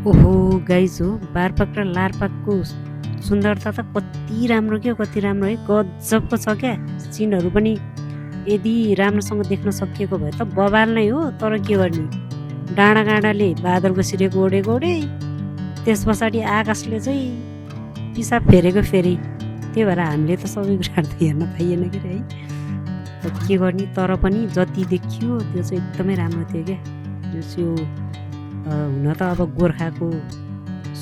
ओहो गाइज हो बारपाक र लारपाकको सुन्दरता त कति राम्रो क्या कति राम्रो है गजबको छ क्या सिनहरू पनि यदि राम्रोसँग देख्न सकिएको भए त बवाल नै हो तर के गर्ने डाँडा काँडाले बादलको सिरेको ओडेको ओडे त्यस पछाडि आकाशले चाहिँ पिसाब फेरेको फेरि त्यही भएर हामीले त सबै कुराहरू त हेर्न पाइएन के अरे है के गर्ने तर पनि जति देखियो त्यो चाहिँ एकदमै राम्रो थियो क्या जो चाहिँ हुन त अब गोर्खाको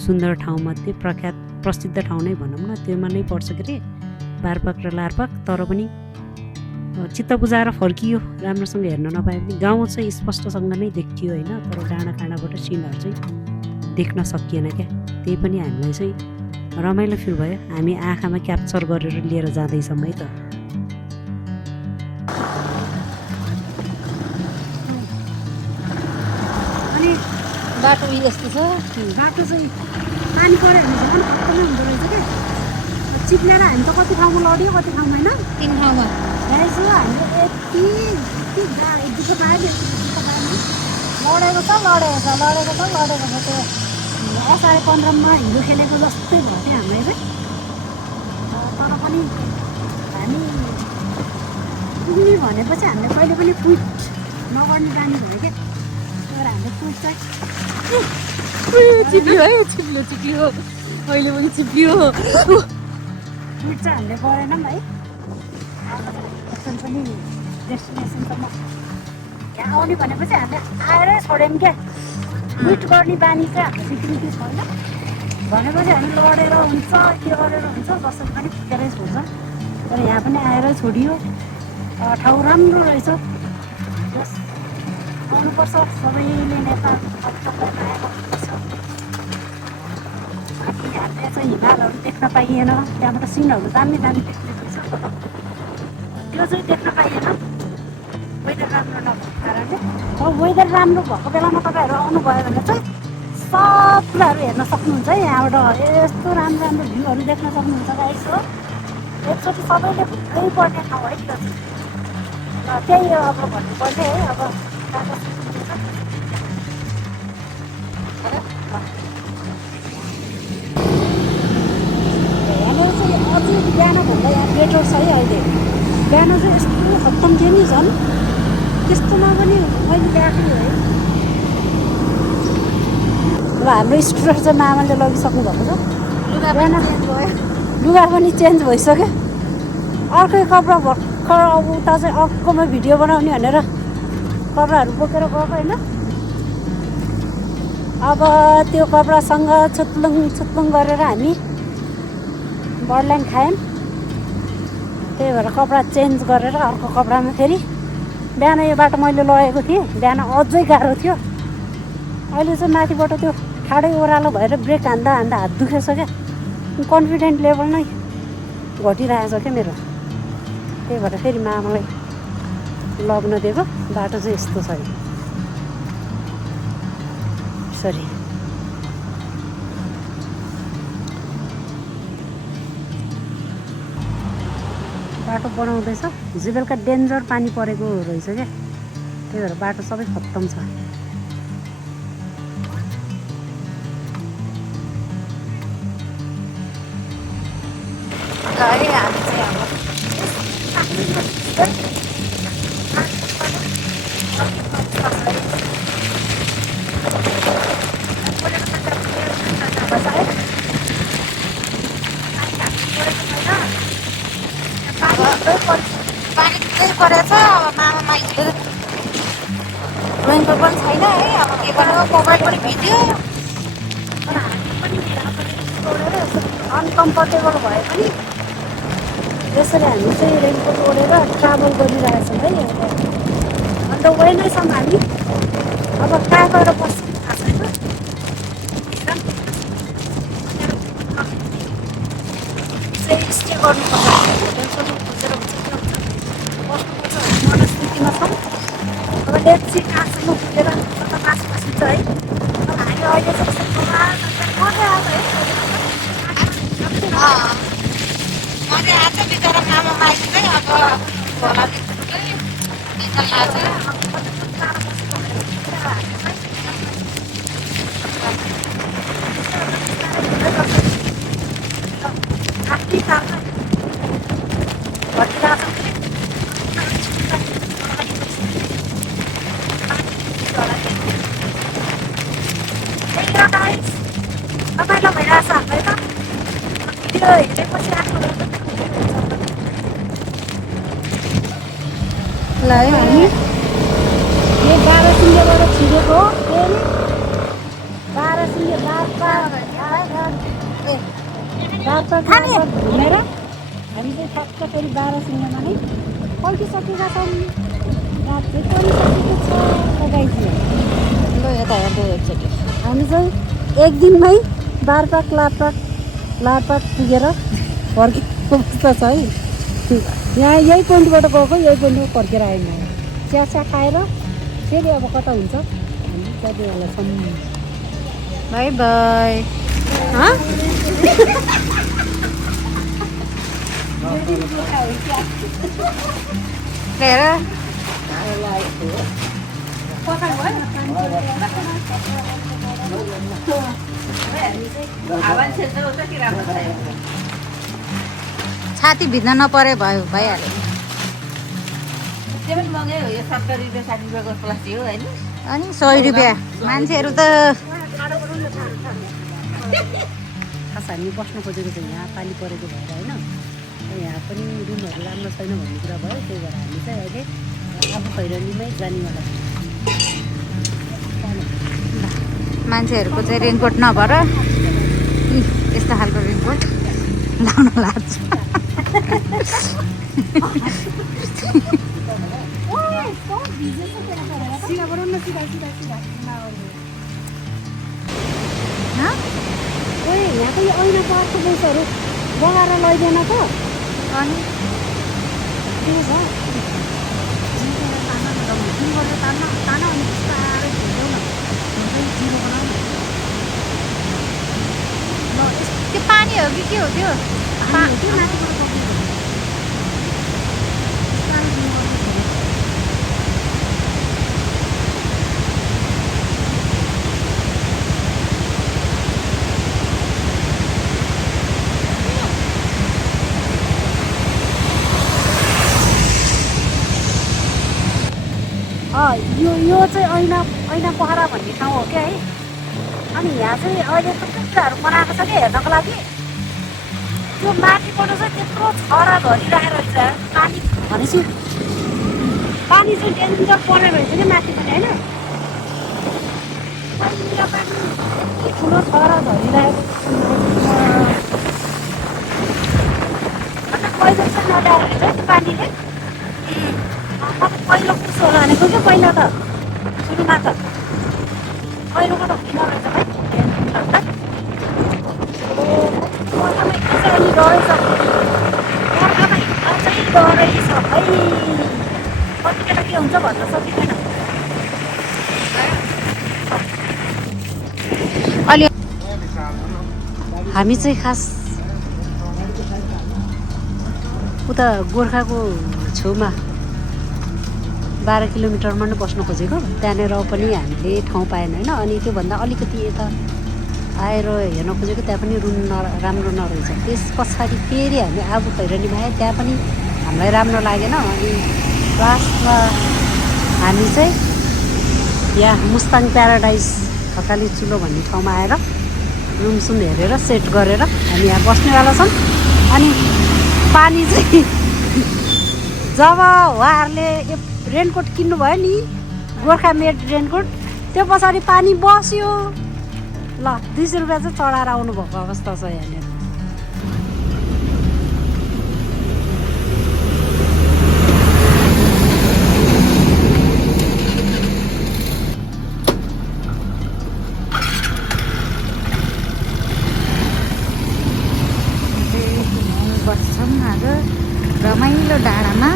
सुन्दर ठाउँमध्ये प्रख्यात प्रसिद्ध ठाउँ नै भनौँ न त्योमा नै पर्छ के अरे बारपाक र लारपाक तर पनि चित्त बुझाएर फर्कियो राम्रोसँग हेर्न नपाए पनि गाउँ चाहिँ स्पष्टसँग नै देखियो होइन तर डाँडा काँडाबाट सिनहरू चाहिँ देख्न सकिएन क्या त्यही पनि हामीलाई चाहिँ रमाइलो फिल भयो हामी आँखामा क्याप्चर गरेर लिएर जाँदैछौँ है त बाटो यस्तो छ बाटो चाहिँ पानी पऱ्यो भने झन् खत्तमै हुँदो रहेछ क्या चिप्लेर हामी त कति ठाउँमा लड्यो कति ठाउँमा होइन 3 ठाउँमा यसो हामीले यति दुःख पायो लडेको छ त्यो असारे 15मा हिँडो खेलेको जस्तै भयो क्या हामीलाई चाहिँ तर पनि हामी पुग्ने भनेपछि हामीले कहिले पनि क्विट नगर्ने बानी भयो क्या तर हामीले क्विट चाहिँ चिप्लियो है चिप्लियो अहिले पनि चिप्लियो क्विट चाहिँ हामीले गरेनौँ है पनि डेस्टिनेसनसम्म यहाँ आउने भनेपछि हामीले आएरै छोड्यौँ क्या क्विट गर्ने बानी चाहिँ हाम्रो सिक्युरिटी छैन भनेपछि हामी लडेर हुन्छ के गरेर हुन्छ जसरी पनि पुगेरै छोड्छ तर यहाँ पनि आएरै छोडियो ठाउँ राम्रो रहेछ आउनुपर्छ सबैले नेपाल आएनुपर्छ अनि हामीले चाहिँ हिमालहरू देख्न पाइएन त्यहाँबाट सिनहरू दामी दामी देख्ने रहेछ त्यो चाहिँ देख्न पाइएन वेदर राम्रो नभएको कारणले अब वेदर राम्रो भएको बेलामा तपाईँहरू आउनुभयो भने चाहिँ सब कुराहरू हेर्न सक्नुहुन्छ है यहाँबाट यस्तो राम्रो राम्रो भ्यूहरू देख्न सक्नुहुन्छ गाइस हो एकचोटि सबैले घुम्नै पर्ने ठाउँ है त्यो चाहिँ त्यही अब भन्नुपर्ने है अब यहाँनिर चाहिँ अझै बिहानभन्दा यहाँ बेटर छ है अहिले बिहान चाहिँ यस्तो खत्तम थियो नि झन् त्यस्तोमा पनि मैले गएको है अब हाम्रो स्टुडेन्ट चाहिँ मामाले लगिसक्नु भएको छ बिहान लुगा पनि चेन्ज भइसक्यो अर्कै कपडा भर्खर अब उता चाहिँ अर्कोमा भिडियो बनाउने भनेर कपडाहरू बोकेर गएको होइन अब त्यो कपडासँग छुत्लुङ गरेर हामी बर्ल्याङ खायौँ त्यही भएर कपडा चेन्ज गरेर अर्को कपडामा फेरि बिहान यो बाटो मैले लगेको थिएँ बिहान अझै गाह्रो थियो अहिले चाहिँ माथिबाट त्यो ठाडै ओह्रालो भएर ब्रेक हान्दा हात दुखेछ क्या कन्फिडेन्ट लेभल नै घटिरहेछ क्या मेरो त्यही भएर फेरि मामालाई लग्न दिएको बाटो चाहिँ यस्तो छ सरी बाटो बनाउँदैछ हिजो बेलुका डेन्जर पानी परेको रहेछ क्या त्यही भएर बाटो सबै खत्तम छ पानी पुरै परेछ अब मामा रेनको पनि छैन है अब के गर्नु मोबाइल पनि भिज्यो अनकम्फर्टेबल भए पनि यसरी हामी चाहिँ रेनकोट ओढेर ट्राभल गरिरहेछौँ है अन्त वे नै छौँ हामी अब कहाँ गएर बस्छौँ थाहा छैन चाहिँ स्टे गर्नुपर्छ होटेलसम्म खोजेर हुन्छ के हुन्छ बस्नुपर्छ मनस्थितिमा छौँ अब लेप्ची कहाँसम्म पुगेर त मासु छ है अब हामी अहिले चाहिँ मजा आएको है मैले आज बिचरा मामा माइती चाहिँ अब खोला निकाल्न त्यो हेरेपछि आफ्नो ल है हामी यो 12 सिङ्गेबाट छिरेको हो फेरि 12 सिङ्गे घुमेर हामी चाहिँ ठ्याक्क फेरि 12 सिङ्गेमा नै पल्टिसकेका छौँ रात चाहिँ परिसकेको छ लगाइदियो ल यता हेर्दै एकचोटि हामी चाहिँ एक दिनमै बारपाक लारपाक पुगेर फर्केको अवस्था छ है यहाँ यही पोइन्टबाट गएको यही पोइन्टमा फर्केर आयौँ चिया खाएर फेरि अब कता हुन्छ हामी त्यति बेला छौँ बाई बाई हेर छाती भिज्न नपरे भयो भइहाल्यो त्यो पनि महँगै हो यो 70 रुपियाँ 60 रुपियाँको प्लास्टिक हो होइन अनि 100 रुपियाँ मान्छेहरू त खास हामी बस्न खोजेको चाहिँ यहाँ पानी परेको भएर होइन यहाँ पनि रुमहरू राम्रो छैन भन्ने कुरा भयो त्यही भएर हामी चाहिँ अहिले आफू खैरनीमै जानेवाला मान्छेहरूको चाहिँ रेनकोट नभएर यस्तो खालको रेनकोट लाउन लाग्छ यहाँको यो ऐनाको अर्को बुसहरू बगाएर लैदेन त अनि के छ त्यो पानी हो कि के हो त्यो यो चाहिँ ऐना पोखरा भन्ने ठाउँ हो क्या है अनि यहाँ चाहिँ अहिले त कुराहरू बनाएको छ कि हेर्नको लागि त्यो माथिबाट चाहिँ त्यत्रो छरा धरिरहेको रहेछ पानी भनेपछि पानी चाहिँ डेन्जर पर्ने रहेछ कि माथि पनि होइन यति ठुलो छरा धरिरहेको पहिलो चाहिँ नल्याएर रहेछ त्यो पानीले पहिलो कुसो हानेको क्या पहिला त सुरुमा त पहिलोको त हुँदैन रहेछ भाइ बर्खामा हिँड्न चाहिँ अलि डरै छ बर्खामा हिँड्न चाहिँ डरै छ है कतिखेर के हुन्छ भन्न सकिँदैन अलि हामी चाहिँ खास उता गोर्खाको छेउमा 12 किलोमिटरमा नै बस्न खोजेको त्यहाँनिर पनि हामीले ठाउँ पाएन होइन अनि त्योभन्दा अलिकति यता आएर हेर्न खोजेको त्यहाँ पनि रुम राम्रो नरहेछ त्यस पछाडि फेरि हामी आबु खैरनीमा आयो त्यहाँ पनि हामीलाई राम्रो लागेन अनि लास्टमा हामी चाहिँ यहाँ मुस्ताङ प्याराडाइज खकाली चुलो भन्ने ठाउँमा आएर रुमसुम हेरेर सेट गरेर हामी यहाँ बस्नेवाला छौँ अनि पानी चाहिँ जब उहाँहरूले रेनकोट किन्नुभयो नि गोर्खा मेड रेनकोट त्यो पछाडि पानी बस्यो ल 200 रुपियाँ चाहिँ चढाएर आउनुभएको अवस्था छ यहाँनिर बस्छौँ आज रमाइलो डाँडामा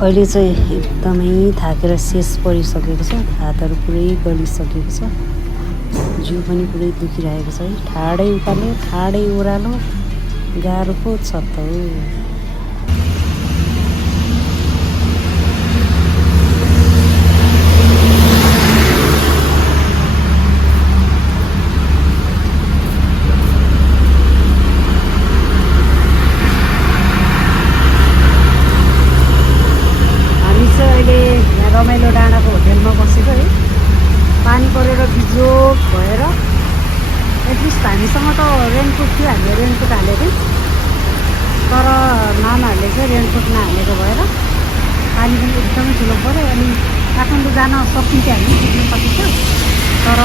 अहिले चाहिँ एकदमै थाकेर शेष परिसकेको छ हातहरू पुरै गलिसकेको छ जिउ पनि पुरै दुखिरहेको छ है ठाडै उकालो ठाडै ओह्रालो गाह्रो पो छ त हो रेनकोट थियो, हामीले रेनकोट हालेको थियौँ, तर नानाहरूले चाहिँ रेनकोट नहालेको भएर पानी पनि एकदमै ठुलो पऱ्यो। अनि काठमाडौँ जान सकिन्थ्यो, हामी पुग्न सकिन्थ्यो, तर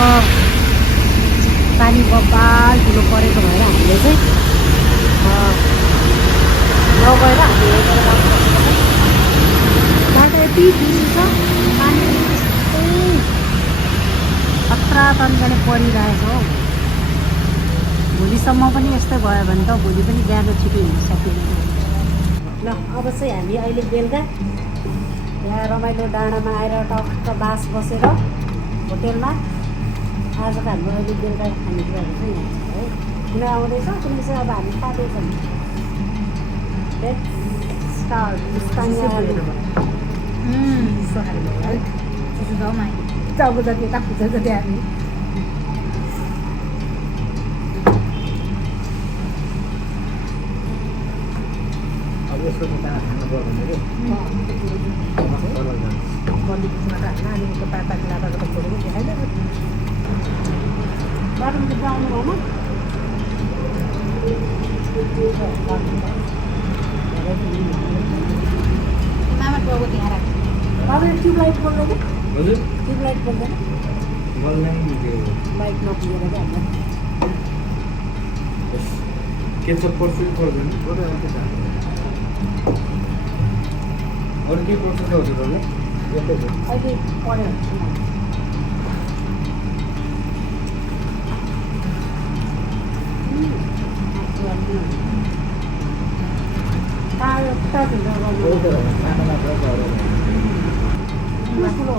पानी बब्बाल ठुलो परेको भएर हामीले चाहिँ नगएर हामी बाटो यति ठुलो छ, पानी यस्तै खतरा तन्काले परिरहेछ हौ। भोलिसम्म पनि यस्तै भयो भने त भोलि पनि बिहान छिटो हिँड्न सकिँदैन। ल अब चाहिँ हामी अहिले बेलुका यहाँ रमाइलो डाँडामा आएर टक्क बास बसेर होटेलमा आजको हाम्रो अहिले बेलुका खानेकुराहरू चाहिँ यहाँ छ है। हुन आउँदैछ, कुनै चाहिँ अब हामी खाँदैछौँ। जब जति काप्छ जति हामी यसको मुखमा खानु पर्यो भने बन्दीमा हाल्न अनि पाता लाँदा छोडेको देखाइदियो बाटोमा त आउनु भएन। मामा टाउको त्यहाँ राख्छ बाबा ट्युबलाइट बोल्दैन, हजुर ट्युबलाइट बोल्दैन, मलाई लाइट नपुगेर चाहिँ हामीलाई केचप पर्छ कि पर्दैन अरू के पर्छ त हजुरहरूले यतै छ अहिले पढ्यो ठुलो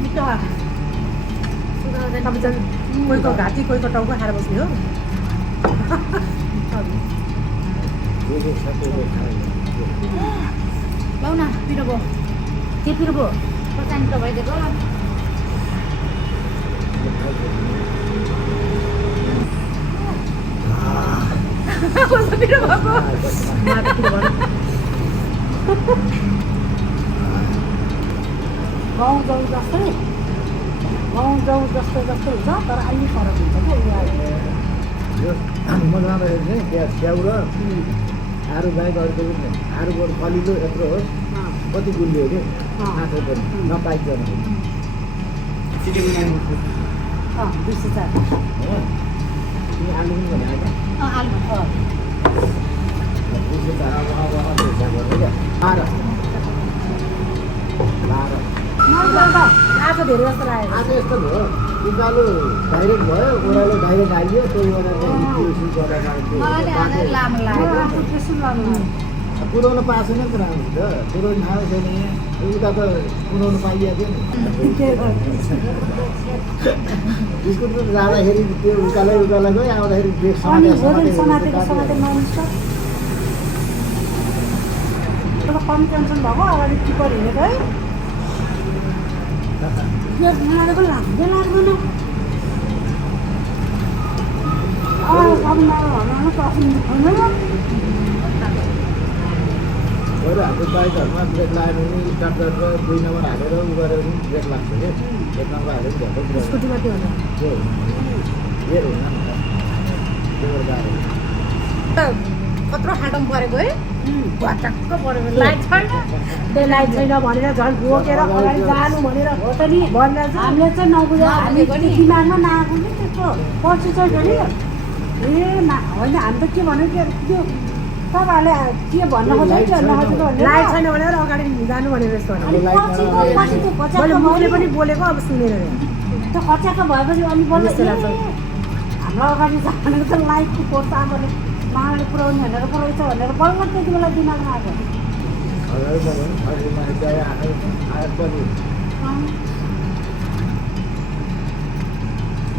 मिठो कोहीको घाँटी कोहीको टाउको खाएर बस्ने हो। लौ न पिरो भयो के पिरो भयो खोर्सानी त भइदिएको कस्तो पिरो भएको गाउँ जाउँ जस्तै जस्तै हुन्छ, तर अलि फरक हुन्छ क्या यो म जाँदाखेरि चाहिँ त्यहाँ स्याउ र आरू बाहेक अरू केही पनि आरू बरु फलिलो यत्रो होस् कति गुलियो कि आँखो पनि नपाइकन सिटिङ 204 हो तिमी आलु पनि भनेको आलु 204 अब अर्को हिसाब गर्नु क्या 12 आज धेरै जस्तो लाग्यो। आज यस्तो भयो उकालो डाइरेक्ट भयो ओह्रालो डाइरेक्ट आइयो कोही बेला मलाई लामो लाग्यो कुदाउन पाएको छैन त राम्रो हुन्छ कुदाउनु थाहा छैन यहाँ उता त कुदाउनु पाइएको थियो नि स्कुटर जाँदाखेरि त्यो उकालै गयो आउँदाखेरि ब्रेक कम टेन्सन भएको अगाडि टिपर हिँडेको है लाग्दैन हाम्रो बाइकहरूमा ब्रेक लगायो भने स्टार्ट गरेर 2 नम्बर हालेर उ गरेर पनि ब्रेक लाग्छ कि 1 नम्बर हालेर झ्यापै ब्रेक स्कुटीमा त्यो हुन्छ त्यो गेयर हुँदैन नि त त्यो गाडी कत्रो खाटम परेको है घटक्क परेको लाइट छैन त्यो लाइट छैन भनेर झन् बोकेर अगाडि जानु भनेर हो त नि भनेर हामीले चाहिँ नबुझेर हामी दिमागमा नआएको नि त्यस्तो पछि चाहिँ फेरि ए होइन हामी त के भन्यो त्यो तपाईँहरूले के भन्न खोजेको लाइट छैन भनेर अगाडि जानु भनेर यस्तो मैले पनि बोलेको अब सुनेर त्यो खच्याएको भएपछि अनि बोल्नु हाम्रो अगाडि जानेको त लाइटको फोर्स आमाले मामाले पुऱ्याउने भनेर पुऱ्याउँछ भनेर बल्ल त्यति बेला दिमागमा आएको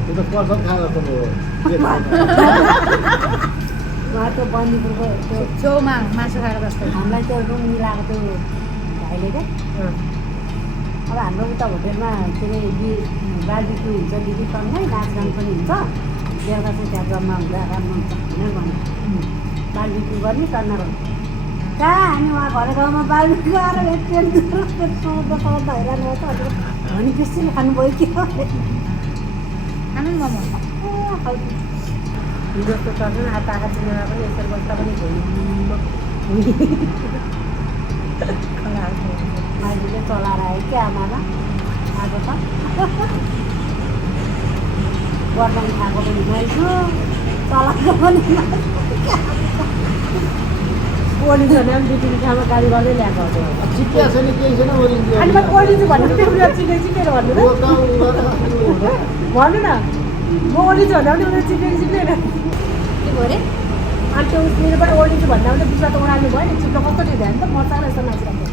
त्यो त पर्छ खाएको जस्तो उहाँ त्यो बन्दीपुरको त्यो छेउमा मासु खाएर जस्तो हामीलाई त्यो रुम मिलाएको त्यो भाइले क्या अब हाम्रो उता होटेलमा के अरे बार्बिक्यू हुन्छ दिदी सँगै नाचगान पनि हुन्छ बेलुका चाहिँ त्यहाँ जम्मा हुँदा राम्रो हुन्छ भनेर भन्यो बार्बिक्यू गर्ने टन्ना कहाँ हामी उहाँ घर गाउँमा बार्बिक्यू आएर भेट्छौँ हैरान भयो त भने त्यसैले खानुभयो कि खानु नि मोमो जस्तो चल्छ नि अब पाखा चिनेमा पनि यसरी बस्दा पनि माइलीले चलाएर आयो क्या आमामा आज त गर्दा खाएको पनि मैछु चलाएको पनि ओलिन्छ भने पनि दुई ठाउँमा गाडी गर्दै ल्याएको चिप्या छैन केही छैन ओरिन्थ्यो अनि मैले ओलिन्छु भन्नु त्यो चिनेर भन्नु न भन्नु न म ओलिन्छु भन्दा पनि उसले चिप्लेन के भयो अरे अनि त्यो उसले पनि ओलिन्छु भन्दा पनि बिचमा त उडाल्नु भयो नि चिप्लो कस्तो थियो ध्यान त मजाले यसो नाचिरहेको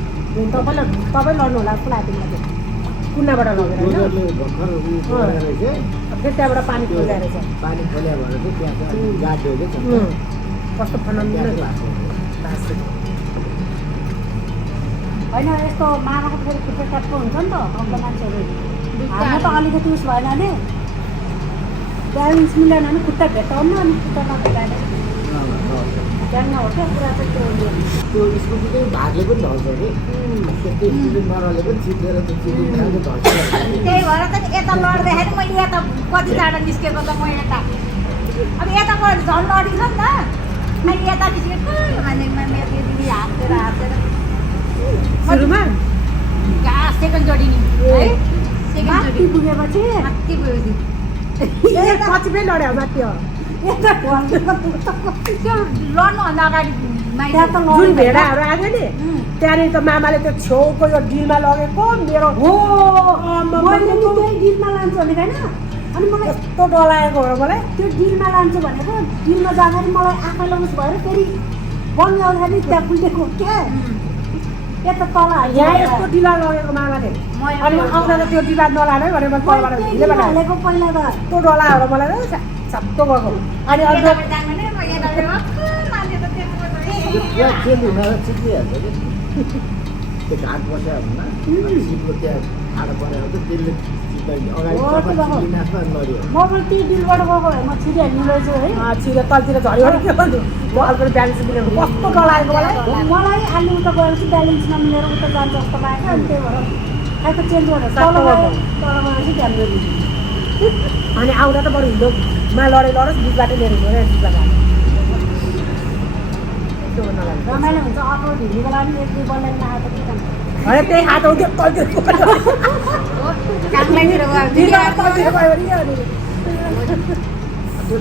तपाईँ लड्नु होला जस्तो लाग्यो मलाई कुन्नाबाट लगेर होइन भर्खर फेरि त्यहाँबाट पानी खोल्या रहेछ पानी खोल्या भएर चाहिँ त्यहाँ चाहिँ गाड्यो कि कस्तो फनाउनु होइन यस्तो मामाको फेरि खुट्टा ट्याप्पो हुन्छ नि त अग्लो मान्छेहरू हाम्रो त अलिकति उस भएन भने ब्यालेन्स मिलेन भने खुट्टा भेटाउनु अनि खुट्टा नभेटाएन जान्न हो क्या कुरा चाहिँ त्यो स्कुटी चाहिँ भागले पनि ढल्छ कि त्यो स्कुटी नरले पनि चिप्लेर त्यो चिप्ली खालको ढल्छ त्यही भएर त नि यता लड्दाखेरि मैले यता कति टाढा निस्केको त म यता अब यताको झन् लडिन्छ नि त मैले यता निस्केको भने मेरो दिदी हाँसेर सुरुमा सेकेन्डचोटि नि है माथि पुगेपछि माथि पुगेपछि पछि फेरि लड्यो माथि हो त्यो लड्नुभन्दा अगाडि जुन भेडाहरू आयो नि त्यहाँनिर त मामाले त्यो छेउको यो डिलमा लगेको मेरो हो मैले त्यही डिलमा लान्छु भनेको होइन अनि मलाई यस्तो डलाएको हो मलाई त्यो डिलमा लान्छु भनेको डिलमा जाँदाखेरि मलाई आँखा लुस भएर फेरि बन्द आउँदाखेरि त्यहाँ पुगेको क्या यता तल यहाँ यस्तो डिला लगेको मामाले अनि आउँदा त त्यो डिला नलाने भनेर मैले तलबाट ढिलेबाट हालेको पहिला त यस्तो डलाएर मलाई छप्पो गएको अनि चिप्लिहाल्छ कि त्यो घाट बस्यो भने चिप्लो त्यहाँ खाडो परेर चाहिँ त्यसले अगाडि लड्यो म पनि त्यही डिलबाट गएको भए म छिरिहाल्नु रहेछु है छिरे तलतिर झऱ्यो भने के भन्नु अलिकति ब्यालेन्स मिलेको कस्तो डलाएको मलाई आलु उता गएर चाहिँ ब्यालेन्स नमिलेर उता जान्छ जस्तो लाग्यो अनि त्यही भएर खाएको चेन्ज गरेर तल गएर चाहिँ ध्यान दिनु अनि आउँदा त बरु हिँडोमा लडोस् बिचबाटै लिएर गएर बिचबाट रमाइलो हुन्छ अटो ढिलो बेला पनि एक दुई बल्ल नआएको होइन त्यही हात आउँथ्यो तलतिर त्यो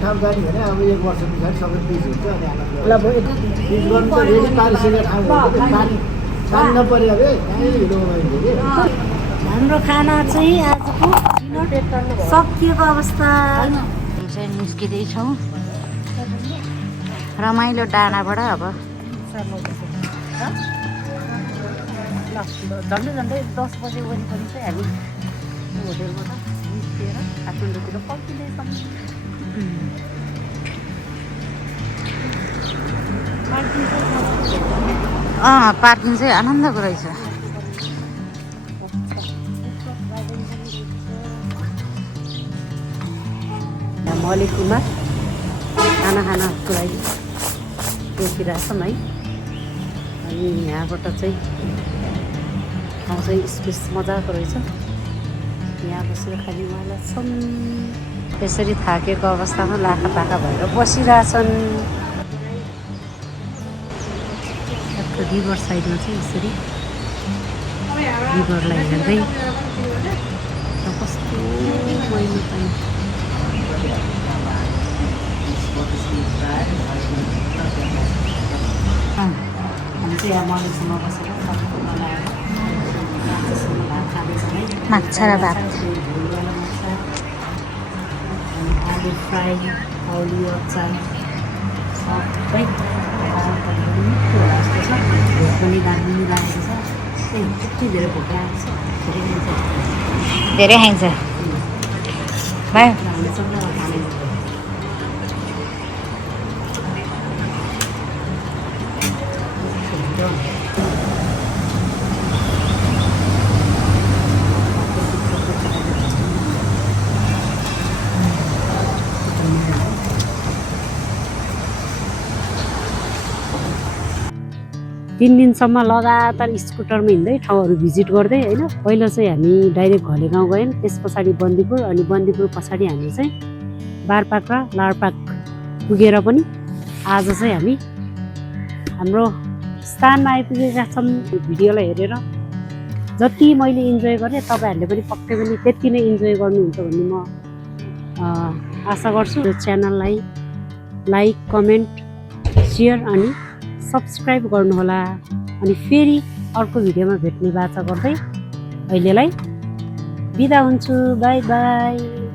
ठाउँ जाने भने अब 1 वर्ष पछाडि सबै पिच हुन्छ अनि पिच गर्नु त रेडी पारिसकेको ठाउँ पानी नपऱ्यो अरे कहीँ हिँड्नु नहुन्थ्यो कि हाम्रो खाना चाहिँ आजको सकिएको अवस्था चाहिँ निस्किँदैछौँ रमाइलो डाँडाबाट अब झन्डै 10 बजे वरिपरि चाहिँ हामी होटेलबाट निस्किएर काठमाडौँतिर फर्किँदैछौँ पार्किङ चाहिँ आनन्दको रहेछ मलेकुमा खाना खानको लागि रोकिरहेछौँ है अनि यहाँबाट चाहिँ ठाउँ चाहिँ स्पेस मजाको रहेछ यहाँ बसेर खालि उहाँलाई छन् त्यसरी थाकेको अवस्थामा लाखा पाखा भएर बसिरहेछन् रिभर साइडमा चाहिँ यसरी रिभरलाई हेर्दै कस्तो मैलो पानी हामी चाहिँ यहाँ मलेसँग बसेर सबैको बनाएर माछा र भात आलु फ्राई औली अचार सबै भोक पनि दामी लागेको छ त्यति धेरै भोक लागेको छ धेरै खाइन्छ भाइ हामीले सबैलाई खाने 3 दिनसम्म लगातार स्कुटरमा हिँड्दै ठाउँहरू भिजिट गर्दै होइन। पहिला चाहिँ हामी डाइरेक्ट घले गाउँ गयौँ, त्यस पछाडि बन्दीपुर, अनि बन्दीपुर पछाडि हामी चाहिँ बारपाक र लारपाक पुगेर पनि आज चाहिँ हामी हाम्रो स्थानमा आइपुगेका छौँ। भिडियोलाई हेरेर जति मैले इन्जोय गरेँ तपाईँहरूले पनि पक्कै पनि त्यति नै इन्जोय गर्नुहुन्छ भन्ने म आशा गर्छु। यो च्यानललाई लाइक, कमेन्ट, सेयर अनि सब्सक्राइब गर्नुहोला। अनि फेरि अर्को भिडियोमा भेट्ने बाचा गर्दै अहिलेलाई बिदा हुन्छु। By by.